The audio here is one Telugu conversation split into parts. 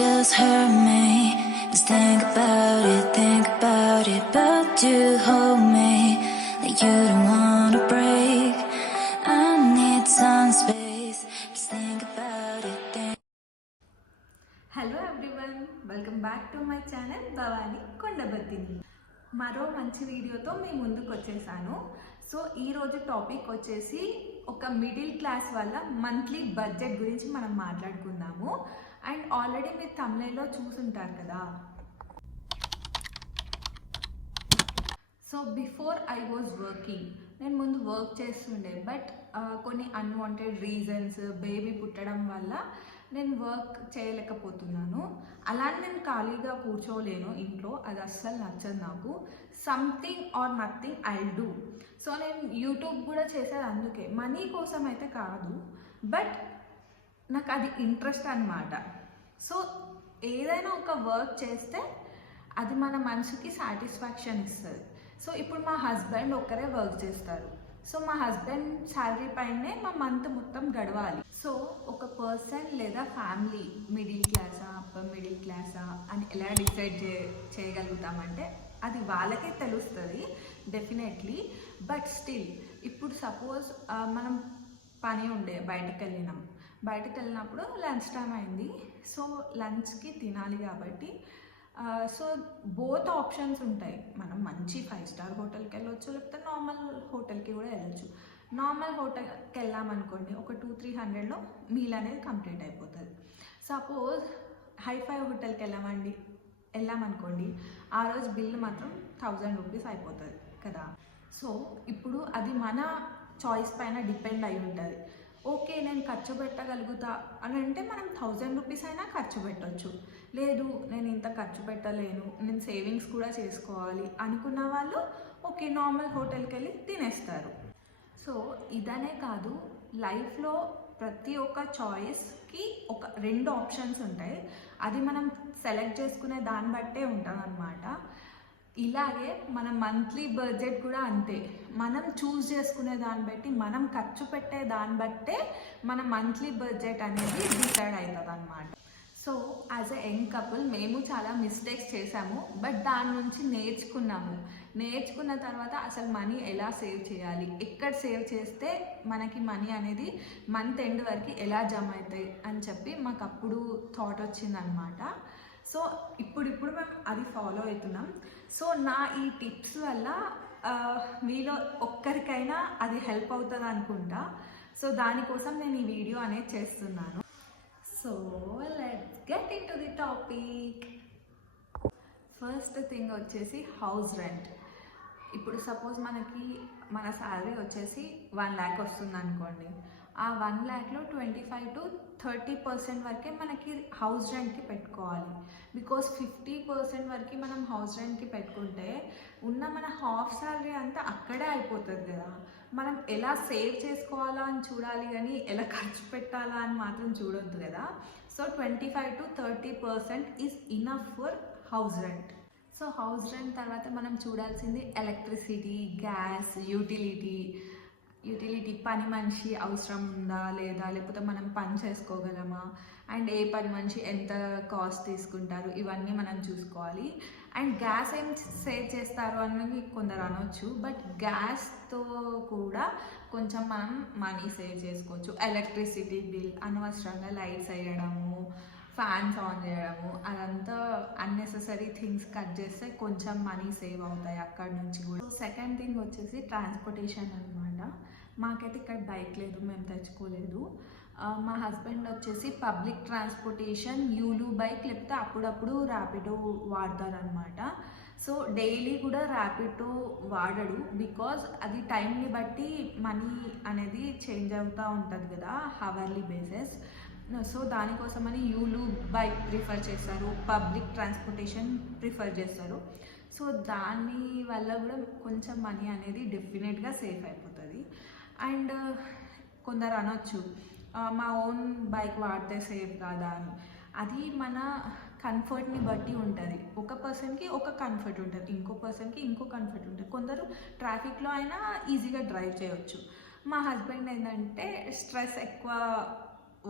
just hurt me. Just think about it, but you hold me like you don't wanna break. I need some space. Just think about it. Hello everyone, welcome back to my channel Bhavani Kondabattini. మరో మంచి వీడియోతో మీ ముందుకు వచ్చేసాను. సో ఈరోజు టాపిక్ వచ్చేసి ఒక మిడిల్ క్లాస్ వల్ల మంత్లీ బడ్జెట్ గురించి మనం మాట్లాడుకుందాము. అండ్ ఆల్రెడీ మీరు తమిళలో చూసుంటారు కదా. So before I was working, నేను ముందు వర్క్ చేస్తుండే, బట్ కొన్ని అన్వాంటెడ్ రీజన్స్, బేబీ పుట్టడం వల్ల నేను వర్క్ చేయలేకపోతున్నాను. అలానే నేను ఖాళీగా కూర్చోలేను ఇంట్లో, అది అస్సలు నచ్చదు నాకు. Something or nothing I do. So నేను యూట్యూబ్ కూడా చేసేది అందుకే, మనీ కోసం అయితే కాదు, బట్ నాకు అది ఇంట్రెస్ట్ అన్నమాట. సో ఏదైనా ఒక వర్క్ చేస్తే అది మన మనసుకి సాటిస్ఫాక్షన్ ఇస్తుంది. సో ఇప్పుడు మా హస్బెండ్ ఒక్కరే వర్క్ చేస్తారు. సో మా హస్బెండ్ శాలరీ పైనే మా మంత్ మొత్తం గడవాలి. సో ఒక పర్సన్ లేదా ఫ్యామిలీ మిడిల్ క్లాసా, అప్పర్ మిడిల్ క్లాసా అని ఎలా డిసైడ్ చేయగలుగుతామంటే అది వాళ్ళకే తెలుస్తుంది డెఫినెట్లీ. బట్ స్టిల్ ఇప్పుడు సపోజ్ మనం పని ఉండే బయటకు వెళ్ళినప్పుడు లంచ్ టైం అయింది. సో లంచ్కి తినాలి కాబట్టి సో బోత్ ఆప్షన్స్ ఉంటాయి. మనం మంచి 5 స్టార్ హోటల్కి వెళ్ళొచ్చు, లేకపోతే నార్మల్ హోటల్కి కూడా వెళ్ళొచ్చు. నార్మల్ హోటల్కి వెళ్ళామనుకోండి, ఒక 200-300లో మీల్ అనేది కంప్లీట్ అయిపోతుంది. సపోజ్ హైఫై హోటల్కి వెళ్ళామనుకోండి, ఆ రోజు బిల్ మాత్రం 1000 రూపీస్ అయిపోతుంది కదా. సో ఇప్పుడు అది మన చాయిస్ పైన డిపెండ్ అయి ఉంటుంది. ఓకే, నేను ఖర్చు పెట్టగలుగుతా అని అంటే మనం 1000 రూపీస్ అయినా ఖర్చు పెట్టవచ్చు. లేదు, నేను ఇంత ఖర్చు పెట్టలేను, నేను సేవింగ్స్ కూడా చేసుకోవాలి అనుకున్న వాళ్ళు ఓకే నార్మల్ హోటల్కి వెళ్ళి తినేస్తారు. సో ఇదనే కాదు, లైఫ్లో ప్రతి ఒక్క చాయిస్కి ఒక 2 ఆప్షన్స్ ఉంటాయి. అది మనం సెలెక్ట్ చేసుకునే దాన్ని బట్టే ఉంటుంది అన్నమాట. ఇలాగే మన మంత్లీ బడ్జెట్ కూడా అంతే. మనం చూస్ చేసుకునే దాన్ని బట్టి, మనం ఖర్చు పెట్టే దాన్ని బట్టే మన మంత్లీ బడ్జెట్ అనేది డిసైడ్ అవుతుంది అన్నమాట. So as a young couple మేము చాలా మిస్టేక్స్ చేసాము, బట్ దాని నుంచి నేర్చుకున్న తర్వాత అసలు మనీ ఎలా సేవ్ చేయాలి, ఎక్కడ సేవ్ చేస్తే మనకి మనీ అనేది మంత్ ఎండ్ వరకు ఎలా జమ అవుతాయి అని చెప్పి మాకు అప్పుడు థాట్ వచ్చిందనమాట. సో ఇప్పుడు మేము అది ఫాలో అవుతున్నాం. సో నా ఈ టిప్స్ వల్ల మీలో ఒక్కరికైనా అది హెల్ప్ అవుతుంది అనుకుంటా. సో దానికోసం నేను ఈ వీడియో అనేది చేస్తున్నాను. So let's get in to the topic. First thing వచ్చేసి హౌస్ రెంట్. ఇప్పుడు సపోజ్ మన శాలరీ వచ్చేసి 1 lakh వస్తుంది అనుకోండి. ఆ 1 lakhలో 25-30% వరకే మనకి హౌస్ రెంట్కి పెట్టుకోవాలి. బికాస్ 50% వరకు మనం హౌస్ రెంట్కి పెట్టుకుంటే ఉన్న మన హాఫ్ శాలరీ అంతా అక్కడే అయిపోతుంది కదా. మనం ఎలా సేవ్ చేసుకోవాలా అని చూడాలి, కానీ ఎలా ఖర్చు పెట్టాలా అని మాత్రం చూడొద్దు కదా. So 25-30% is enough for house rent. So house rent తర్వాత మనం చూడాల్సింది ఎలక్ట్రిసిటీ, గ్యాస్, యూటిలిటీ పని మనిషి అవసరం ఉందా లేదా, లేకపోతే మనం పని చేసుకోగలమా, అండ్ ఏ పని మనిషి ఎంత కాస్ట్ తీసుకుంటారు, ఇవన్నీ మనం చూసుకోవాలి. అండ్ గ్యాస్ ఏం సేవ్ చేస్తారు అని కొందరు అనొచ్చు, బట్ గ్యాస్తో కూడా కొంచెం మనం మనీ సేవ్ చేసుకోవచ్చు. ఎలక్ట్రిసిటీ బిల్, అనవసరంగా లైట్స్ వేయడము, ఫ్యాన్స్ ఆన్ చేయడము, అదంతా అన్నెసెసరీ థింగ్స్ కట్ చేస్తే కొంచెం మనీ సేవ్ అవుతాయి అక్కడ నుంచి కూడా. సెకండ్ థింగ్ వచ్చేసి ట్రాన్స్పోర్టేషన్ అనమాట. మాకైతే ఇక్కడ బైక్ లేదు, మేము తెచ్చుకోలేదు. మా హస్బెండ్ వచ్చేసి పబ్లిక్ ట్రాన్స్పోర్టేషన్, యూలు బైక్, లేకపోతే అప్పుడప్పుడు ర్యాపిడో వాడతారనమాట. సో డైలీ కూడా ర్యాపిడో వాడడు, బికాజ్ అది టైంని బట్టి మనీ అనేది చేంజ్ అవుతూ ఉంటుంది కదా, హవర్లీ బేసిస్. సో దానికోసమని యూలు బైక్ ప్రిఫర్ చేస్తారు, పబ్లిక్ ట్రాన్స్పోర్టేషన్ ప్రిఫర్ చేస్తారు. సో దాని వల్ల కూడా కొంచెం మనీ అనేది డెఫినెట్గా సేఫ్ అయిపోతుంది. అండ్ కొందరు అనొచ్చు మా ఓన్ బైక్ వాడితే సేఫ్ కాదా అని. అది మన కంఫర్ట్ని బట్టి ఉంటుంది. ఒక పర్సన్కి ఒక కంఫర్ట్ ఉంటుంది, ఇంకో పర్సన్కి ఇంకో కంఫర్ట్ ఉంటుంది. కొందరు ట్రాఫిక్లో అయినా ఈజీగా డ్రైవ్ చేయవచ్చు. మా హస్బెండ్ ఏంటంటే స్ట్రెస్ ఎక్కువ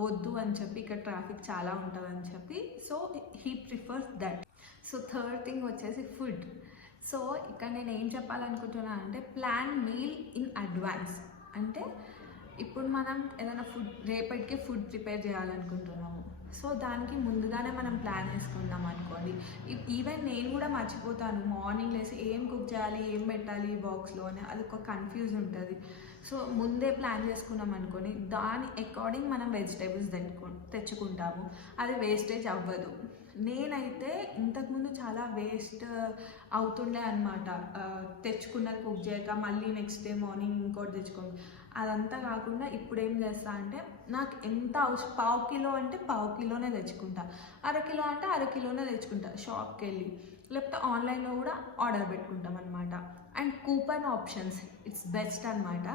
వద్దు అని చెప్పి, ఇక్కడ ట్రాఫిక్ చాలా ఉంటుందని చెప్పి. So he prefers that. So third thing వచ్చేసి ఫుడ్. సో ఇక్కడ నేను ఏం చెప్పాలనుకుంటున్నా అంటే ప్లాన్ మీల్ ఇన్ అడ్వాన్స్. అంటే ఇప్పుడు మనం ఏదైనా ఫుడ్, రేపటికి ఫుడ్ ప్రిపేర్ చేయాలనుకుంటున్నాము, సో దానికి ముందుగానే మనం ప్లాన్ వేసుకున్నాం అనుకోండి. ఈవెన్ నేను కూడా మర్చిపోతాను, మార్నింగ్ లేసి ఏం కుక్ చేయాలి, ఏం పెట్టాలి బాక్స్లో అని, అది ఒక కన్ఫ్యూజ్ ఉంటుంది. సో ముందే ప్లాన్ చేసుకున్నాం అనుకోని దాని అకార్డింగ్ మనం వెజిటేబుల్స్ తెచ్చుకుంటాము, అది వేస్టేజ్ అవ్వదు. నేనైతే ఇంతకుముందు చాలా వేస్ట్ అవుతుండే అనమాట, తెచ్చుకున్నది కుక్ చేయక మళ్ళీ నెక్స్ట్ డే మార్నింగ్ ఇంకోటి తెచ్చుకోండి. అదంతా కాకుండా ఇప్పుడు ఏం చేస్తా అంటే నాకు ఎంత అవసరం, పావు కిలో అంటే పావు కిలోనే తెచ్చుకుంటా, అరకిలో అంటే అరకిలోనే తెచ్చుకుంటా షాప్కి వెళ్ళి, లేకపోతే ఆన్లైన్లో కూడా ఆర్డర్ పెట్టుకుంటాం అనమాట. And coupon options it's best అనమాట.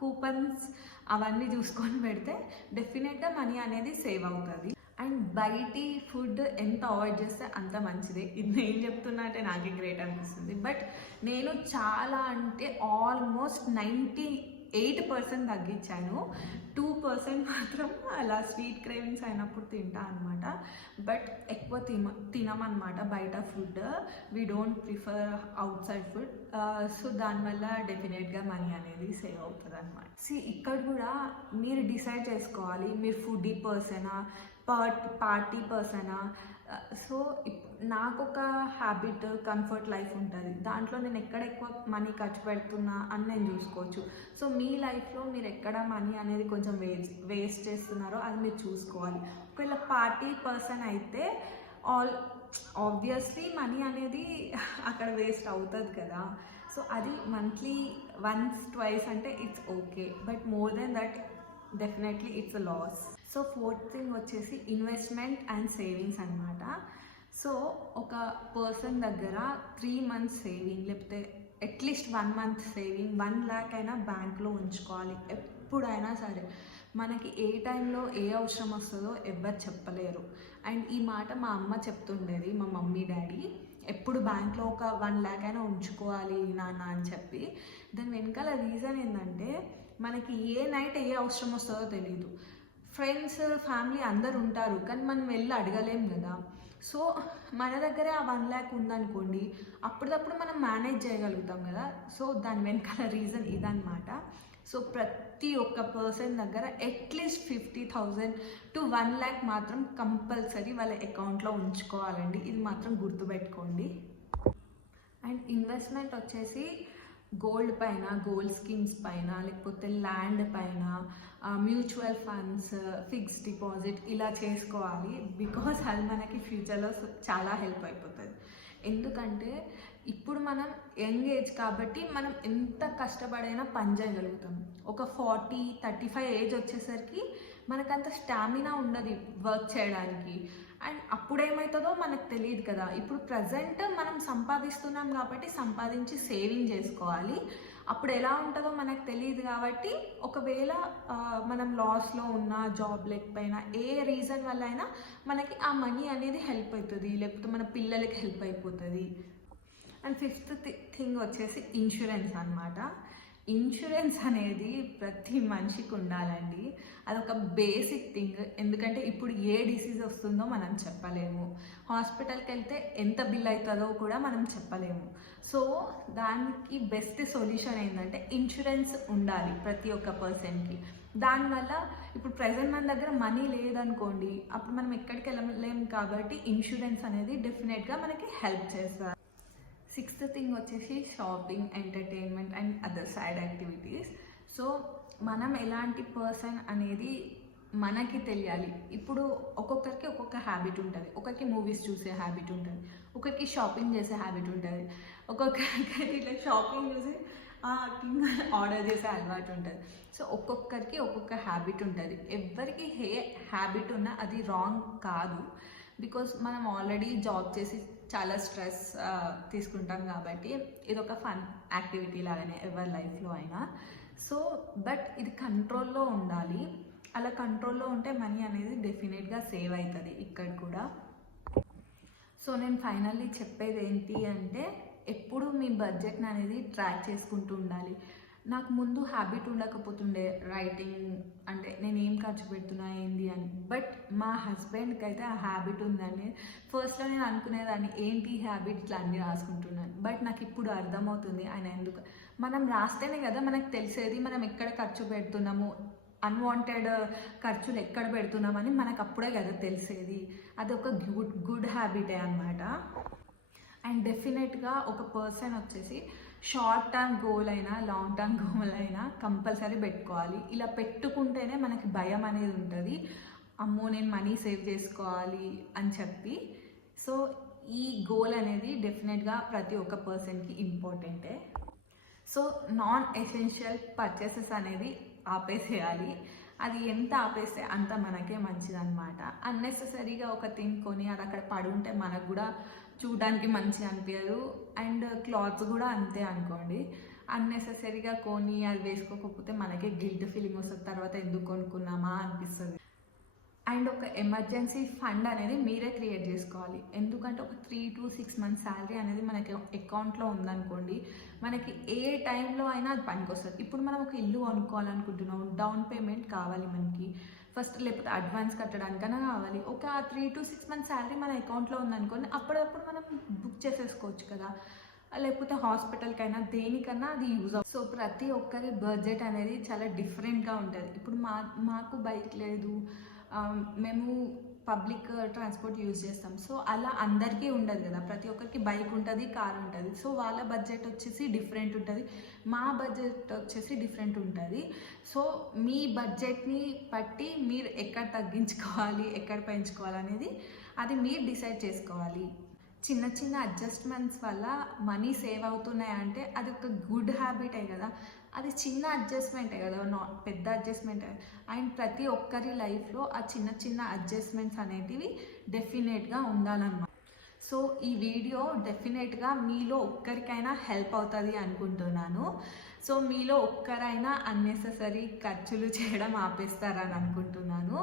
కూపన్స్ అవన్నీ చూసుకొని పెడితే డెఫినెట్గా మనీ అనేది సేవ్ అవుతుంది. అండ్ బయటి ఫుడ్ ఎంత అవాయిడ్ చేస్తే అంత మంచిదే. ఇది నేను చెప్తున్నా అంటే నాకే గ్రేట్ అనిపిస్తుంది. బట్ నేను చాలా అంటే ఆల్మోస్ట్ 98% తగ్గించాను. 2% మాత్రం అలా స్వీట్ క్రేవింగ్స్ అయినప్పుడు తింటా అనమాట. బట్ ఎక్కువ తినమన్నమాట బయట food. We don't prefer out side food. So దానివల్ల డెఫినెట్గా మనీ అనేది సేవ్ అవుతుంది అనమాట. ఇక్కడ కూడా మీరు డిసైడ్ చేసుకోవాలి, మీరు ఫుడీ పర్సనా, పార్టీ పర్సనా. సో నాకు ఒక హ్యాబిట్, కంఫర్ట్ లైఫ్ ఉంటుంది, దాంట్లో నేను ఎక్కడ ఎక్కువ మనీ ఖర్చు పెడుతున్నా అని నేను చూసుకోవచ్చు. సో మీ లైఫ్లో మీరు ఎక్కడ మనీ అనేది కొంచెం వేస్ట్ చేస్తున్నారో అది మీరు చూసుకోవాలి. ఒకవేళ పార్టీ పర్సన్ అయితే ఆబ్వియస్లీ మనీ అనేది అక్కడ వేస్ట్ అవుతుంది కదా. సో అది మంత్లీ వన్స్ ట్వైస్ అంటే it's okay, but more than that definitely it's a loss. So fourth thing వచ్చేసి ఇన్వెస్ట్మెంట్ అండ్ సేవింగ్స్ అనమాట. సో ఒక పర్సన్ దగ్గర 3 months సేవింగ్, లేకపోతే అట్లీస్ట్ 1 month సేవింగ్, 1 lakh అయినా బ్యాంక్లో ఉంచుకోవాలి ఎప్పుడైనా సరే. మనకి ఏ టైంలో ఏ అవసరం వస్తుందో ఎవ్వరు చెప్పలేరు. అండ్ ఈ మాట మా అమ్మ చెప్తుండేది, మా మమ్మీ డాడీ ఎప్పుడు బ్యాంక్లో ఒక 1 lakh అయినా ఉంచుకోవాలి నాన్న అని చెప్పి. దాని వెనకాల రీజన్ ఏంటంటే మనకి ఏ నైట్ ఏ అవసరం వస్తుందో తెలియదు. ఫ్రెండ్స్, ఫ్యామిలీ అందరు ఉంటారు, కానీ మనం వెళ్ళి అడగలేం కదా. సో మన దగ్గరే ఆ 1 lakh ఉందనుకోండి, అప్పటికప్పుడు మనం మేనేజ్ చేయగలుగుతాం కదా. సో దాని వెనకాల రీజన్ ఇదన్నమాట. సో ప్రతి ఒక్క పర్సన్ దగ్గర అట్లీస్ట్ 50,000 to 1 lakh మాత్రం కంపల్సరీ వాళ్ళ అకౌంట్లో ఉంచుకోవాలండి. ఇది మాత్రం గుర్తుపెట్టుకోండి. అండ్ ఇన్వెస్ట్మెంట్ వచ్చేసి గోల్డ్ పైన, గోల్డ్ స్కీమ్స్ పైన, లేకపోతే ల్యాండ్ పైన, మ్యూచువల్ ఫండ్స్, ఫిక్స్డ్ డిపాజిట్ ఇలా చేసుకోవాలి. బికాజ్ అది మనకి ఫ్యూచర్లో చాలా హెల్ప్ అయిపోతుంది. ఎందుకంటే ఇప్పుడు మనం యంగ్ ఏజ్ కాబట్టి మనం ఎంత కష్టపడైనా పని చేయగలుగుతాం. ఒక 40-35 ఏజ్ వచ్చేసరికి మనకంత స్టామినా ఉండదు వర్క్ చేయడానికి. అండ్ అప్పుడేమవుతుందో మనకు తెలియదు కదా. ఇప్పుడు ప్రజెంట్ మనం సంపాదిస్తున్నాం కాబట్టి సంపాదించి సేవింగ్ చేసుకోవాలి. అప్పుడు ఎలా ఉంటుందో మనకు తెలియదు కాబట్టి ఒకవేళ మనం లాస్లో ఉన్న, జాబ్ లేకపోయినా, ఏ రీజన్ వల్ల అయినా మనకి ఆ మనీ అనేది హెల్ప్ అవుతుంది, లేకపోతే మన పిల్లలకి హెల్ప్ అయిపోతుంది. అండ్ ఫిఫ్త్ థింగ్ వచ్చేసి ఇన్సూరెన్స్ అనమాట. ఇన్సూరెన్స్ అనేది ప్రతి మనిషికి ఉండాలండి. అదొక బేసిక్ థింగ్. ఎందుకంటే ఇప్పుడు ఏ డిసీజ్ వస్తుందో మనం చెప్పలేము, హాస్పిటల్కి వెళ్తే ఎంత బిల్ అవుతుందో కూడా మనం చెప్పలేము. సో దానికి బెస్ట్ సొల్యూషన్ ఏంటంటే ఇన్సూరెన్స్ ఉండాలి ప్రతి ఒక్క పర్సన్కి. దానివల్ల ఇప్పుడు ప్రజెంట్ మన దగ్గర మనీ లేదనుకోండి, అప్పుడు మనం ఎక్కడికి వెళ్ళలేము కాబట్టి ఇన్సూరెన్స్ అనేది డెఫినెట్గా మనకి హెల్ప్ చేస్తారు. సిక్స్త్ థింగ్ వచ్చేసి shopping, entertainment and other side activities. So మనం ఎలాంటి పర్సన్ అనేది మనకి తెలియాలి. ఇప్పుడు ఒక్కొక్కరికి ఒక్కొక్క హ్యాబిట్ ఉంటుంది. ఒకరికి మూవీస్ చూసే హ్యాబిట్ ఉంటుంది, ఒకరికి షాపింగ్ చేసే హ్యాబిట్ ఉంటుంది, ఒక్కొక్కరికి ఇట్లా షాపింగ్ చూసి ఆర్డర్ చేసే అలవాటు ఉంటుంది. సో ఒక్కొక్కరికి ఒక్కొక్క హ్యాబిట్ ఉంటుంది. ఎవరికి ఏ హ్యాబిట్ ఉన్నా అది రాంగ్ కాదు. బికాస్ మనం ఆల్రెడీ జాబ్ చేసి చాలా స్ట్రెస్ తీసుకుంటాం కాబట్టి ఇది ఒక ఫన్ యాక్టివిటీ లాగానే ఎవరి లైఫ్లో అయినా. సో బట్ ఇది కంట్రోల్లో ఉండాలి. అలా కంట్రోల్లో ఉంటే మనీ అనేది డెఫినెట్గా సేవ్ అవుతుంది ఇక్కడ కూడా. సో నేను ఫైనల్లీ చెప్పేది ఏంటి అంటే ఎప్పుడు మీ బడ్జెట్ని అనేది ట్రాక్ చేసుకుంటూ ఉండాలి. నాకు ముందు హ్యాబిట్ ఉండకపోతుండే రైటింగ్, అంటే నేను ఏం ఖర్చు పెడుతున్నా ఏంటి అని. బట్ మా హస్బెండ్కి అయితే ఆ హ్యాబిట్ ఉందని ఫస్ట్లో నేను అనుకునేదాన్ని, ఏంటి హ్యాబిట్ ఇట్లా అన్నీ రాసుకుంటున్నాను. బట్ నాకు ఇప్పుడు అర్థమవుతుంది ఆయన ఎందుకు. మనం రాస్తేనే కదా మనకు తెలిసేది మనం ఎక్కడ ఖర్చు పెడుతున్నాము, అన్వాంటెడ్ ఖర్చులు ఎక్కడ పెడుతున్నామని మనకు అప్పుడే కదా తెలిసేది. అది ఒక గుడ్ హ్యాబిటే అనమాట. అండ్ డెఫినెట్గా ఒక పర్సన్ వచ్చేసి షార్ట్ టర్మ్ గోల్ అయినా లాంగ్ టర్మ్ గోల్ అయినా కంపల్సరీ పెట్టుకోవాలి. ఇలా పెట్టుకుంటేనే మనకి భయం అనేది ఉంటుంది, అమ్మో నేను మనీ సేవ్ చేసుకోవాలి అని చెప్పి. సో ఈ గోల్ అనేది డెఫినెట్గా ప్రతి ఒక్క పర్సన్కి ఇంపార్టెంటే. సో నాన్ ఎసెన్షియల్ పర్చేసెస్ అనేది ఆపేసేయాలి. అది ఎంత ఆపేస్తే అంత మనకే మంచిదన్నమాట. అన్నెసెసరీగా ఒక థింగ్ కొని అది అక్కడ పడుంటే మనకు కూడా చూడడానికి మంచిగా అనిపించదు. అండ్ క్లాత్స్ కూడా అంతే అనుకోండి, అన్నెసెసరీగా కొని అది వేసుకోకపోతే మనకే గిల్ట్ ఫీలింగ్ వస్తుంది, తర్వాత ఎందుకు కొనుక్కున్నామా అనిపిస్తుంది. అండ్ ఒక ఎమర్జెన్సీ ఫండ్ అనేది మీరే క్రియేట్ చేసుకోవాలి. ఎందుకంటే ఒక 3 to 6 months శాలరీ అనేది మనకి అకౌంట్లో ఉందనుకోండి, మనకి ఏ టైంలో అయినా అది పనికొస్తుంది. ఇప్పుడు మనం ఒక ఇల్లు కొనుక్కోవాలనుకుంటున్నాం, డౌన్ పేమెంట్ కావాలి మనకి ఫస్ట్, లేకపోతే అడ్వాన్స్ కట్టడానికైనా కావాలి. ఒక 3 to 6 months శాలరీ మన అకౌంట్లో ఉందనుకోండి, అప్పుడప్పుడు మనం బుక్ చేసేసుకోవచ్చు కదా. లేకపోతే హాస్పిటల్కైనా దేనికన్నా అది యూజ్ అవుతుంది. సో ప్రతి ఒక్కరి బడ్జెట్ అనేది చాలా డిఫరెంట్గా ఉంటుంది. ఇప్పుడు మాకు బైక్ లేదు, మేము పబ్లిక్ ట్రాన్స్పోర్ట్ యూజ్ చేస్తాం. సో అలా అందరికీ ఉండదు కదా, ప్రతి ఒక్కరికి బైక్ ఉంటుంది, కార్ ఉంటుంది. సో వాళ్ళ బడ్జెట్ వచ్చేసి డిఫరెంట్ ఉంటుంది, మా బడ్జెట్ వచ్చేసి డిఫరెంట్ ఉంటుంది. సో మీ బడ్జెట్ని బట్టి మీరు ఎక్కడ తగ్గించుకోవాలి, ఎక్కడ పెంచుకోవాలి అనేది అది మీరు డిసైడ్ చేసుకోవాలి. చిన్న చిన్న అడ్జస్ట్మెంట్స్ వల్ల మనీ సేవ్ అవుతున్నాయంటే అది ఒక గుడ్ హ్యాబిటే కదా. అది చిన్న అడ్జస్ట్మెంటే కదా, పెద్ద అడ్జస్ట్మెంట్. అండ్ ప్రతి ఒక్కరి లైఫ్లో ఆ చిన్న చిన్న అడ్జస్ట్మెంట్స్ అనేటివి డెఫినెట్గా ఉండాలన్నమాట. సో ఈ వీడియో డెఫినెట్గా మీలో ఒక్కరికైనా హెల్ప్ అవుతుంది అనుకుంటున్నాను. సో మీలో ఒక్కరైనా అన్నెసెసరీ ఖర్చులు చేయడం ఆపేస్తారని అనుకుంటున్నాను.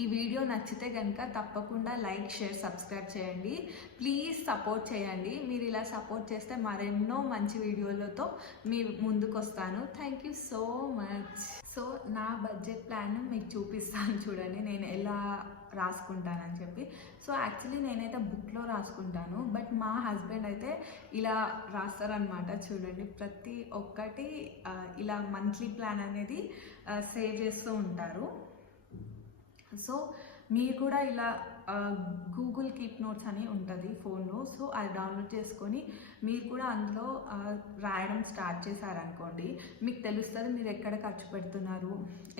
ఈ వీడియో నచ్చితే కనుక తప్పకుండా లైక్, షేర్, సబ్స్క్రైబ్ చేయండి. ప్లీజ్ సపోర్ట్ చేయండి. మీరు ఇలా సపోర్ట్ చేస్తే మరెన్నో మంచి వీడియోలతో మీ ముందుకు వస్తాను. Thank you so much. So నా బడ్జెట్ ప్లాన్ మీకు చూపిస్తాను చూడండి, నేను ఎలా రాసుకుంటానని చెప్పి. సో యాక్చువల్లీ నేనైతే బుక్లో రాసుకుంటాను, బట్ మా హస్బెండ్ అయితే ఇలా రాస్తారనమాట. చూడండి, ప్రతి ఒక్కటి ఇలా మంత్లీ ప్లాన్ అనేది సేవ్ చేస్తూ ఉంటారు. సో మీరు కూడా ఇలా గూగుల్ కీప్ నోట్స్ అని ఉంటుంది ఫోన్లో, సో అది డౌన్లోడ్ చేసుకొని మీరు కూడా అందులో రాయడం స్టార్ట్ చేశారనుకోండి, మీకు తెలుస్తుంది మీరు ఎక్కడ ఖర్చు పెడుతున్నారు,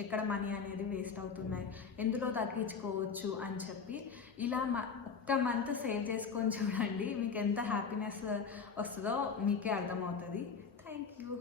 ఎక్కడ మనీ అనేది వేస్ట్ అవుతున్నాయి, ఎందులో తగ్గించుకోవచ్చు అని చెప్పి. ఇలా ఒక్క మంత్ సేవ్ చేసుకొని చూడండి, మీకు ఎంత హ్యాపీనెస్ వస్తుందో మీకే అర్థమవుతుంది. Thank you.